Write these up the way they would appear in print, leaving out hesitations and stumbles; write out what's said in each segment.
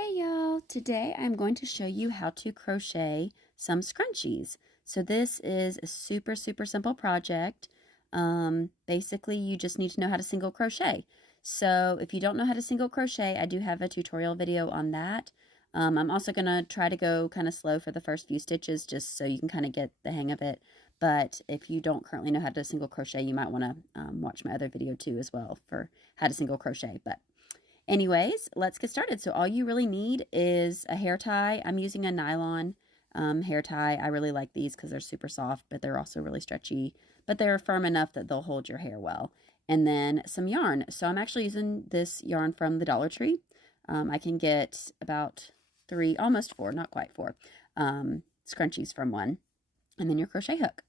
Hey y'all, today I'm going to show you how to crochet some scrunchies. So this is a super simple project. Basically you just need to know how to single crochet. So if you don't know how to single crochet, I do have a tutorial video on that. I'm also going to try to go kind of slow for the first few stitches just so you can kind of get the hang of it. But if you don't currently know how to single crochet, you might want to watch my other video too as well for how to single crochet. But anyways, let's get started. So all you really need is a hair tie. I'm using a nylon hair tie. I really like these because they're super soft, but they're also really stretchy, but they're firm enough that they'll hold your hair well. And then some yarn. So I'm actually using this yarn from the Dollar Tree. I can get about 3, almost 4, not quite 4, scrunchies from one. And then your crochet hook.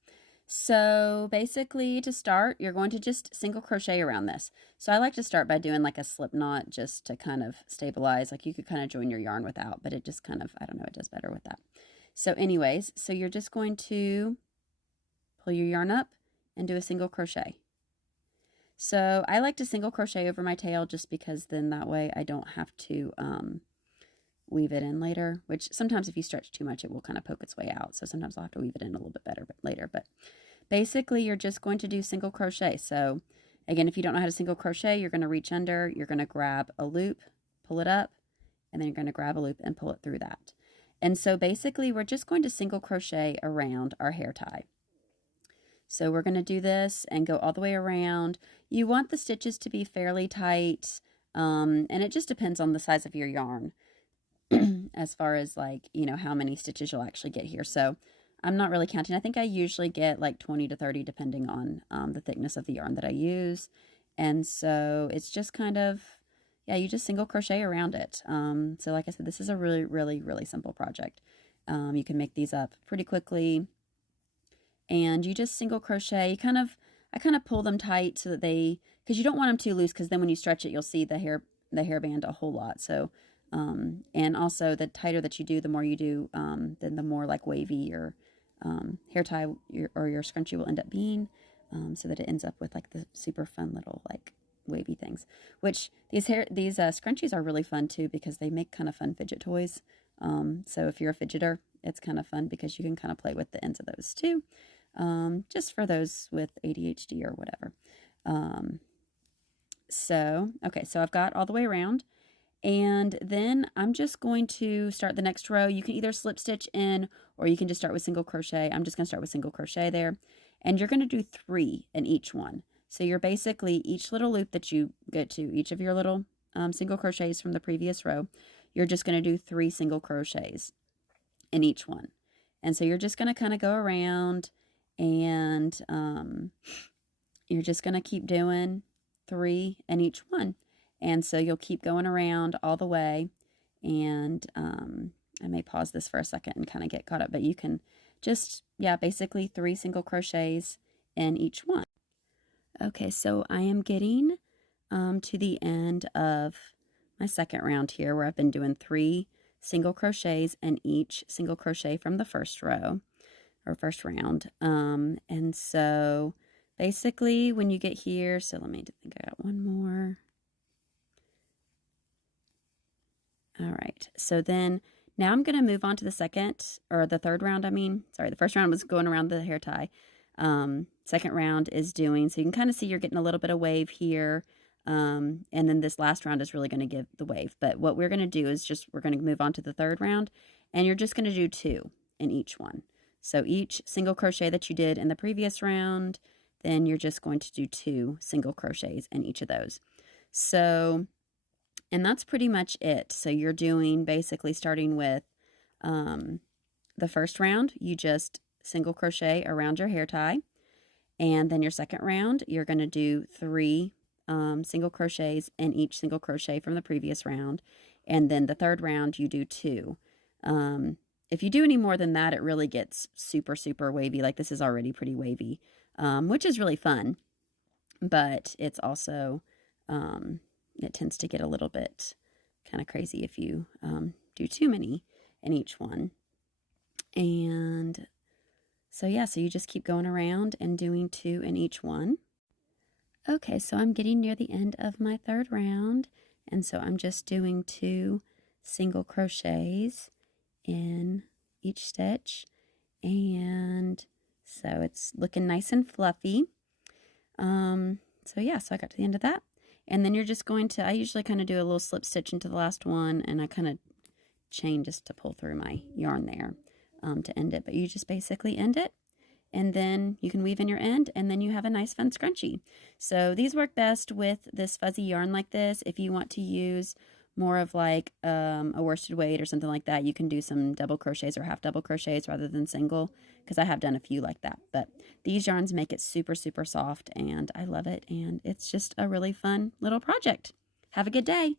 So basically to start, you're going to just single crochet around this. So I like to start by doing like a slip knot just to kind of stabilize. Like you could kind of join your yarn without, but it just kind of, I don't know, it does better with that. So anyways, so you're just going to pull your yarn up and do a single crochet. So I like to single crochet over my tail just because then that way I don't have to weave it in later, which sometimes if you stretch too much, it will kind of poke its way out. So sometimes I'll have to weave it in a little bit better later. But basically, you're just going to do single crochet. So again, if you don't know how to single crochet, you're going to reach under, you're going to grab a loop, pull it up, and then you're going to grab a loop and pull it through that. And so basically, we're just going to single crochet around our hair tie. So we're going to do this and go all the way around. You want the stitches to be fairly tight, and it just depends on the size of your yarn. As far as like, you know, how many stitches you'll actually get here. So I'm not really counting. I think I usually get like 20 to 30 depending on the thickness of the yarn that I use. And so it's just kind of, yeah, you just single crochet around it. So like I said, this is a really simple project. You can make these up pretty quickly. And you just single crochet. I kind of pull them tight so that because you don't want them too loose, because then when you stretch it, you'll see the hairband a whole lot. So and also the tighter that you do, the more you do, then the more like wavy your hair tie or your scrunchie will end up being, so that it ends up with like the super fun little like wavy things. Which these scrunchies are really fun too because they make kind of fun fidget toys. So if you're a fidgeter, it's kind of fun because you can kind of play with the ends of those too, just for those with ADHD or whatever. So I've got all the way around. And then I'm just going to start the next row. You can either slip stitch in or you can just start with single crochet. I'm just going to start with single crochet there. And you're going to do 3 in each one. So you're basically, each little loop that you get to, each of your little single crochets from the previous row, you're just going to do 3 single crochets in each one. And so you're just going to kind of go around and you're just going to keep doing 3 in each one. And so you'll keep going around all the way. And I may pause this for a second and kind of get caught up, but you can just, yeah, basically 3 single crochets in each one. Okay, so I am getting to the end of my second round here where I've been doing 3 single crochets in each single crochet from the first row or first round. And so basically when you get here, so let me think I got one more. All right, so then now I'm going to move on to the third round, the first round was going around the hair tie. Second round is doing, so you can kind of see you're getting a little bit of wave here. And then this last round is really going to give the wave. But what we're going to do is we're going to move on to the third round, and you're just going to do 2 in each one. So each single crochet that you did in the previous round, then you're just going to do 2 single crochets in each of those. So, and that's pretty much it. So you're doing basically starting with the first round, you just single crochet around your hair tie. And then your second round, you're going to do 3 single crochets in each single crochet from the previous round. And then the third round, you do 2. If you do any more than that, it really gets super wavy. Like this is already pretty wavy, which is really fun. But it's also... it tends to get a little bit kind of crazy if you do too many in each one. And so yeah, so you just keep going around and doing 2 in each one. Okay, so I'm getting near the end of my third round, and so I'm just doing 2 single crochets in each stitch, and so it's looking nice and fluffy. So yeah, so I got to the end of that, and then you're just going to, I usually kind of do a little slip stitch into the last one, and I kind of chain just to pull through my yarn there to end it, but you just basically end it, and then you can weave in your end, and then you have a nice fun scrunchie. So these work best with this fuzzy yarn like this. If you want to use more of like a worsted weight or something like that, you can do some double crochets or half double crochets rather than single, because I have done a few like that. But these yarns make it super, super soft, and I love it, and it's just a really fun little project. Have a good day.